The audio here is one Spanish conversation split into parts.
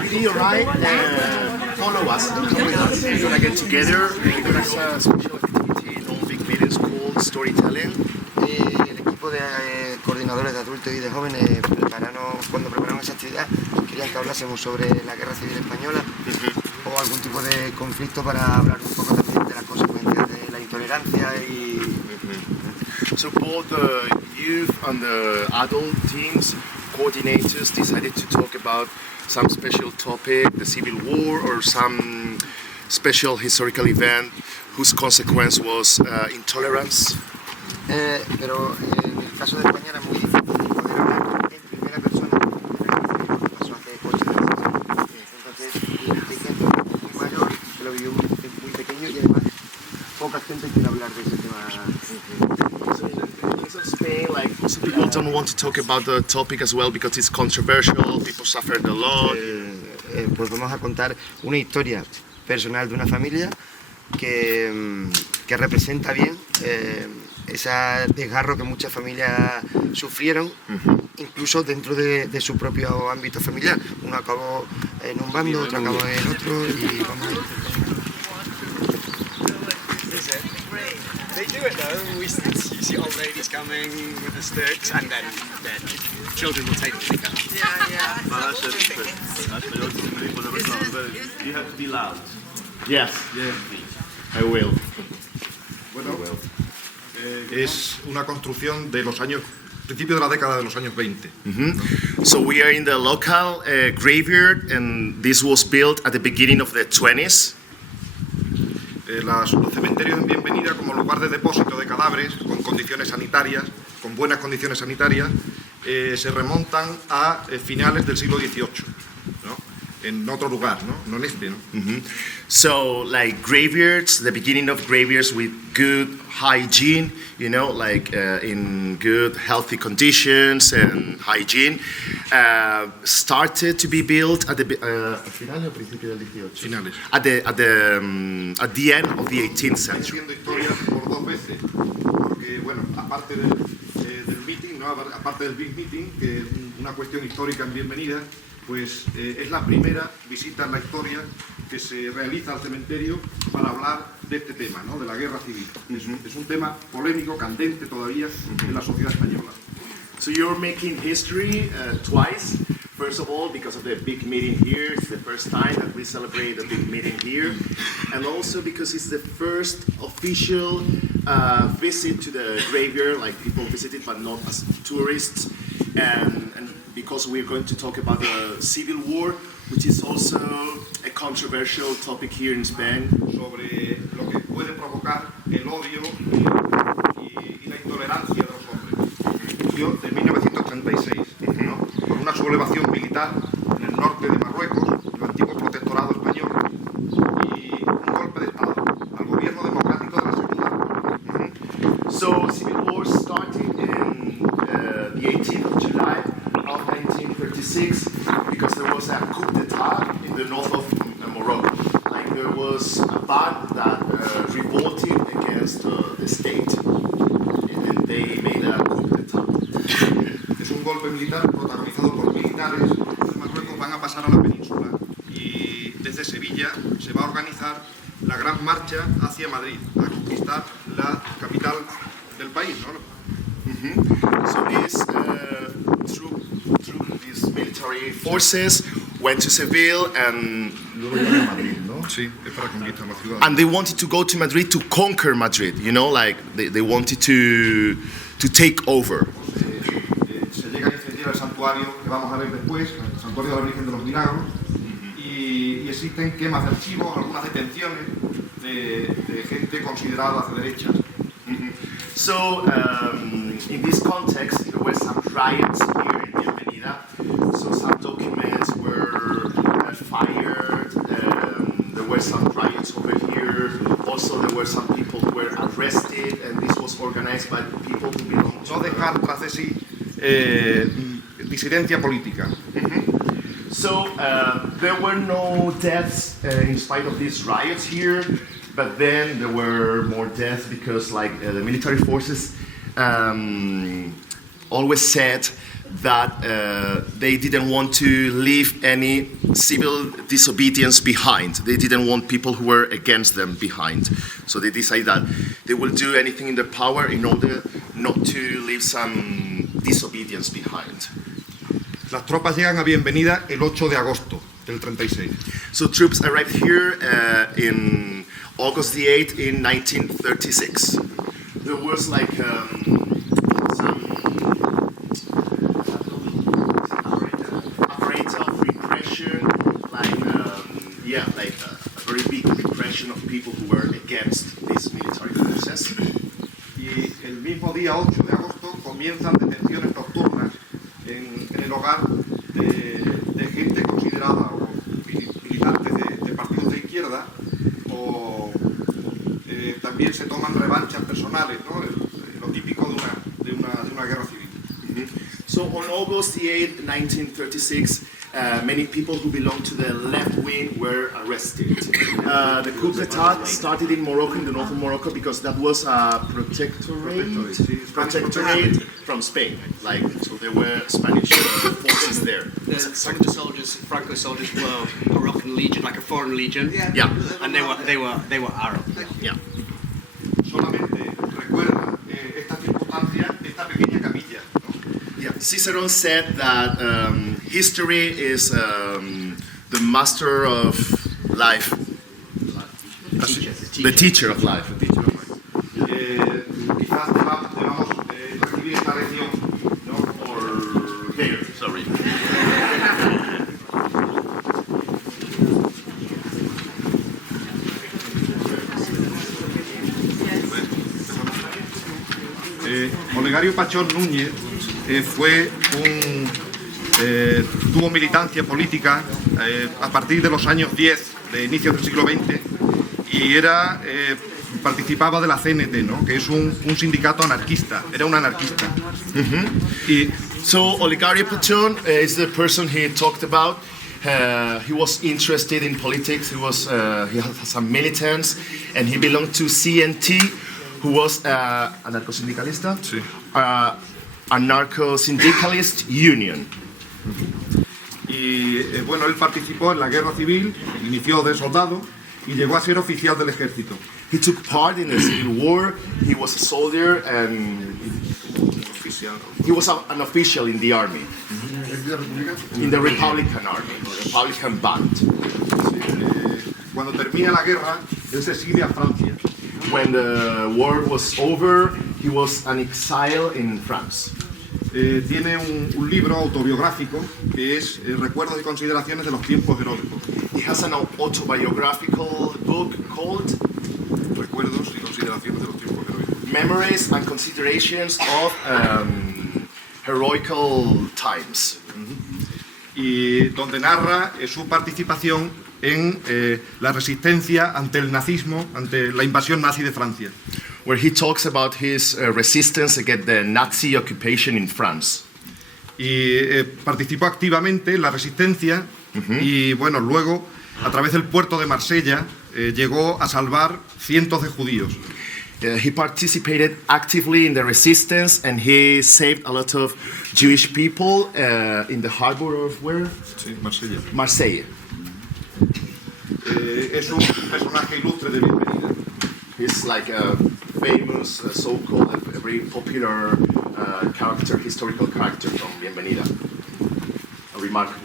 Video, right? Follow us. We're gonna get together. We're gonna have a special activity in all big meetings called storytelling. El equipo de coordinadores de adultos y de jóvenes cuando prepararon esa actividad querían que hablásemos sobre la Guerra Civil Española o algún tipo de conflicto para hablar un poco también de las consecuencias de la intolerancia y... So both the youth and the adult teams, coordinators decided to talk about some special topic, the Civil War, or some special historical event whose consequence was intolerance. Pero en el caso de España era muy difícil poder hablar en primera persona porque pasó hace 8 años. Entonces, hay gente muy mayor que lo vivió muy pequeño y además poca gente quiere hablar de ese tema. So in the case of Spain, like most people don't want to talk about the topic as well because it's controversial, people suffered a lot. Pues vamos a contar una historia personal de una familia que representa bien ese desgarro que muchas familias sufrieron, incluso dentro de su propio ámbito familiar. Uno acabó en un bando, otro acabó en otro y vamos They do it though. You see old ladies coming with the sticks, and then children will take the stick up. Yeah. You have to be loud. Yes, I will. Bueno, es una construcción de los años, principio de la década de los años 20. So we are in the local graveyard, and this was built at the beginning of the 20s. Los cementerios en Bienvenida como lugar de depósito de cadáveres con condiciones sanitarias, con buenas condiciones sanitarias, se remontan a finales del siglo XVIII, ¿no? En otro lugar, no en este, ¿no? So like graveyards, the beginning of graveyards with good hygiene, you know, like in good healthy conditions and hygiene, started to be built at the Finales o principios del XVIII. Finales. at the end of the 18th century. Haciendo historia por dos veces, porque bueno, aparte del meeting, ¿no? Aparte del Big Meeting, que es una cuestión histórica en Bienvenida, pues es la primera visita en la historia que se realiza al cementerio para hablar de este tema, ¿no? De la guerra civil. Es un tema polémico, candente todavía en la sociedad española. So you're making history twice. First of all, because of the big meeting here, it's the first time that we celebrate a big meeting here, and also because it's the first official visit to the graveyard, like people visited but not as tourists, and because we're going to talk about the Civil War, which is also a controversial topic here in Spain. Sobre lo que puede provocar el odio y la intolerancia de los hombres. De 1936, ¿no? Por una sublevación militar en el norte de Marruecos, el antiguo protectorado español, y un golpe de Estado al gobierno democrático de la Segunda República. So Civil War started in the 18th of July of 1936 because there was a coup d'etat in the north of Morocco. Like there was a band that revolted against the state, and they made a coup d'etat. Es un golpe militar protagonizado por militares. Los Marruecos van a pasar a la península y desde Sevilla se va a organizar la gran marcha hacia Madrid a conquistar la capital del país, ¿no? So these military forces went to Seville and Luego llegan a Madrid, ¿no? Sí, es para conquistar la ciudad. they wanted to go to Madrid to conquer Madrid, you know, like they wanted to take over. Se llega a incendiar el santuario que vamos a ver después, el santuario de la Virgen de los Milagros, y existen quemas de archivos, algunas detenciones de gente considerada de derechas. So in this context, there were some riots here in Bienvenida. So some documents were fired. There were some riots over here. Also, there were some people who were arrested, and this was organized by people who belong to. No dejar tras de sí disidencia política. So there were no deaths in spite of these riots here, but then there were more deaths because the military forces always said that they didn't want to leave any civil disobedience behind. They didn't want people who were against them behind. So they decided that they will do anything in their power in order not to leave some disobedience behind. Las tropas llegan a Bienvenida el 8 de agosto del 36. So troops arrived here in August the 8th in 1936. There was some apparatus of repression, a very big repression of people who were against these military forces. Y el mismo día 8 de agosto comienzan detenciones nocturnas en el hogar de gente considerada o militantes de partidos de izquierda, o también se toman revanchas personales, ¿no? Lo típico de una guerra civil. So on August the 8th, 1936, many people who belonged to the left wing were arrested. The coup d'etat started in Morocco, in the northern Morocco, because that was a protectorate from Spain. So there were Spanish forces there. Some of the soldiers, Franco soldiers, were Moroccan legion, like a foreign legion. Yeah. And they were Arab. Yeah. Solamente recuerda esta circunstancia, esta pequeña capilla, ¿no? Yeah. Cicerone said that history is the master of life. The teacher of life. Quizás debamos recibir esta lección, ¿no? Or here, sorry. Olegario Pachón Núñez tuvo militancia política a partir de los años 10 de inicios del siglo XX y participaba de la CNT, ¿no? Que es un sindicato anarquista, era un anarquista. So Olegario Pachón is the person he talked about. He was interested in politics. He had some militants, and he belonged to CNT, who was anarco-sindicalista. Sí. Anarcho-syndicalist union. Y él participó en la guerra civil, inició de soldado y llegó a ser oficial del ejército. He took part in the Civil War. He was a soldier and he was an official in the army, in the Republican Army, Republican band. Cuando termina la guerra, él se exilia a Francia. When the war was over, he was an exile in France. Tiene un libro autobiográfico que es Recuerdos y consideraciones de los tiempos heroicos. He has an autobiographical book called Recuerdos y consideraciones de los tiempos heroicos. Memories and Considerations of Heroical Times. Y donde narra su participación en la resistencia ante el nazismo, ante la invasión nazi de Francia. Where he talks about his resistance against the Nazi occupation in France. Y participó activamente en la resistencia y luego a través del puerto de Marsella llegó a salvar cientos de judíos. He participated actively in the resistance and he saved a lot of Jewish people in the harbor of where? Sí, Marsella. Marseille. Es un personaje ilustre de Bienvenida. He's like a famous, so-called, a very popular character, historical character from Bienvenida. A remarkable.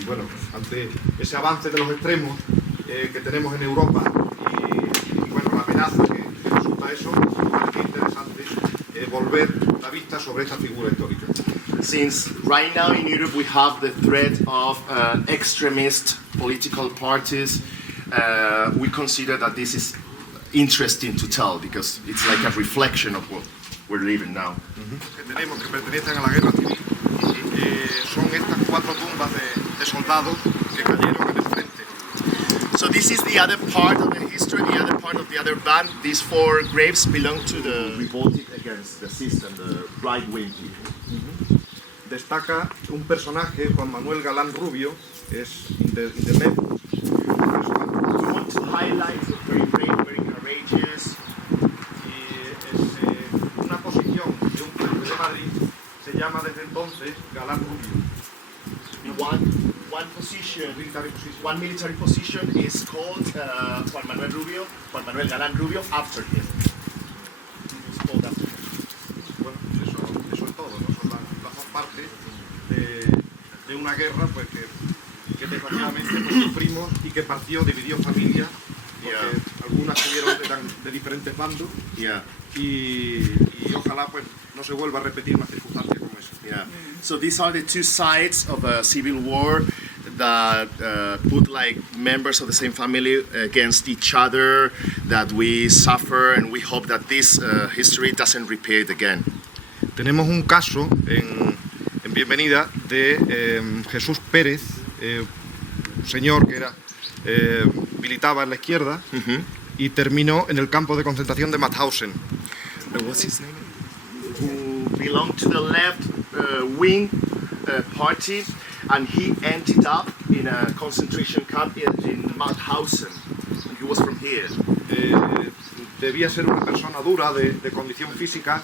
Y ante ese avance de los extremos que tenemos en Europa y la amenaza que resulta eso, es interesante volver la vista sobre esta figura histórica. Since right now in Europe we have the threat of extremist political parties, we consider that this is interesting to tell because it's like a reflection of what we're living now. Que tenemos que pertenecen a la guerra civil son estas 4 tumbas de soldados que cayeron en el frente. So this is the other part of the history, the other part of the other band. These 4 graves belong to the revolted against the system, the right-wing people. Destaca un personaje, Juan Manuel Galán Rubio, es in the highlights of very brave, very courageous. Y es una posición de un club de Madrid, se llama desde entonces Galán Rubio. One position, one military position is called Juan Manuel Galán Rubio after him. It's called after him. Bueno, eso es todo, ¿no? Son las dos partes de una guerra pues que desgraciadamente pues, sufrimos y que dividió familias, porque algunas eran de diferentes bandos Yeah. y ojalá pues no se vuelva a repetir una circunstancia como esa. Yeah. So these are the two sides of a civil war that put like members of the same family against each other, that we suffer, and we hope that this history doesn't repeat again. Tenemos un caso en Bienvenida de Jesús Pérez, un señor que era militaba en la izquierda y terminó en el campo de concentración de Mauthausen. What's his name? Who belonged to the left wing party, and he ended up in a concentration camp in Mauthausen. He was from here. Debía ser una persona dura de condición física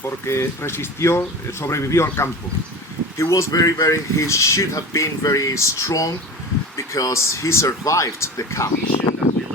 porque resistió, sobrevivió al campo. He should have been very strong because he survived the camp. That we